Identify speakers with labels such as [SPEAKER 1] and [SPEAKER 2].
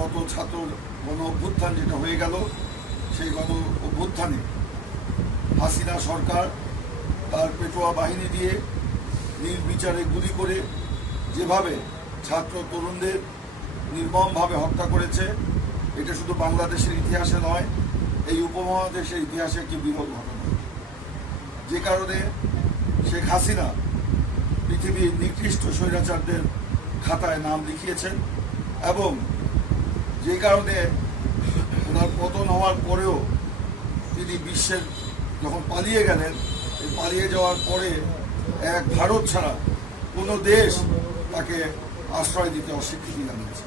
[SPEAKER 1] গত ছাত্র গণ অভ্যুত্থান যেটা হয়ে গেল, সেই গণ অভ্যুত্থানে হাসিনা সরকার তার পেটোয়া বাহিনী দিয়ে নির্বিচারে গুলি করে যেভাবে ছাত্র তরুণদের নির্মমভাবে হত্যা করেছে, এটা শুধু বাংলাদেশের ইতিহাসে নয়, এই উপমহাদেশের ইতিহাসে একটি বিরল ঘটনা। যে কারণে শেখ হাসিনা পৃথিবীর নিকৃষ্ট স্বৈরাচারদের খাতায় নাম লিখিয়েছেন এবং যে কারণে ওনার পতন হওয়ার পরেও তিনি বিশ্বের যখন পালিয়ে গেলেন পালিয়ে যাওয়ার পরে এক ভারত ছাড়া কোনো দেশ তাকে আশ্রয় দিতে অস্বীকৃতি জানিয়েছে।